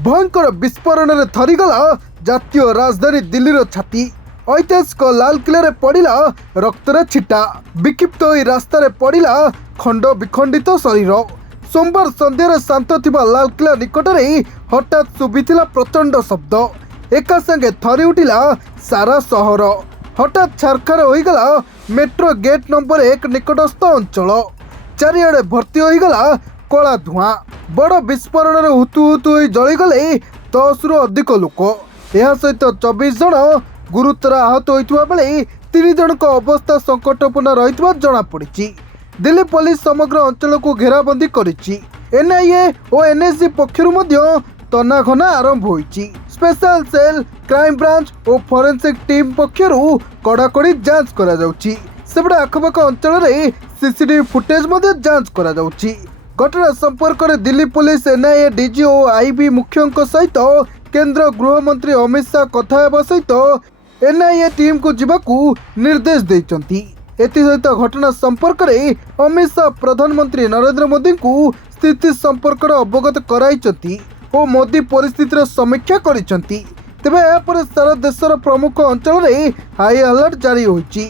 भयंकर विस्फोरण में थरीगला जातीय राजधानी दिल्ली छाती। ऐतिहासिक लालकिले पड़ा रक्तर छिटा। विक्षिप्त रास्तार पड़ा खंड विखंडित शरीर। सोमवार संध्यार शांत थिबा लालकिला निकट में हठात शुभिथिला प्रचंड शब्द। एका संगे थरी उठिला सारा सहर। हठात छारखार होईगला मेट्रो गेट नंबर 1 निकटस्थ अंचल। चारिआडे भर्ती होईगला कला धुआं। बड़ विस्फोरण हुतु हुतु जलीगले 10 रु अधिक लोक। यह सहित 24 जन गुरुतर आहत होइतबा बेले 3 जनक अवस्था संकटपूर्ण रहितबा जणा पड़िछि। दिल्ली पुलिस समग्र अंचल को घेराबंदी करिछि। एनआईए और एनएसजी पक्षरु मध्य तनाघना आरंभ होइछि। स्पेशल सेल, क्राइम ब्रांच और फोरेंसिक टीम पक्षरु कड़ाकड़ी जांच करा जाउछि। सेबडा आखपाख अंचल में सीसीटीवी फुटेज मध्य जांच करा जाउछि। घटना संपर्क में दिल्ली पुलिस, एनआईए, डीजी और आईबी मुख्यों सहित केंद्र गृहमंत्री अमित शाह कथा हेबा सहित एनआईए टीम को जीवाकू निर्देश देइचंती। एसहित घटना संपर्क में अमित शाह प्रधानमंत्री नरेंद्र मोदी को स्थिति संपर्क अवगत कराइचंती और मोदी परिस्थितिर समीक्षा करिसंती। तेबे एहापर सारा देशर प्रमुख अंचल में हाई अलर्ट जारी होइछि।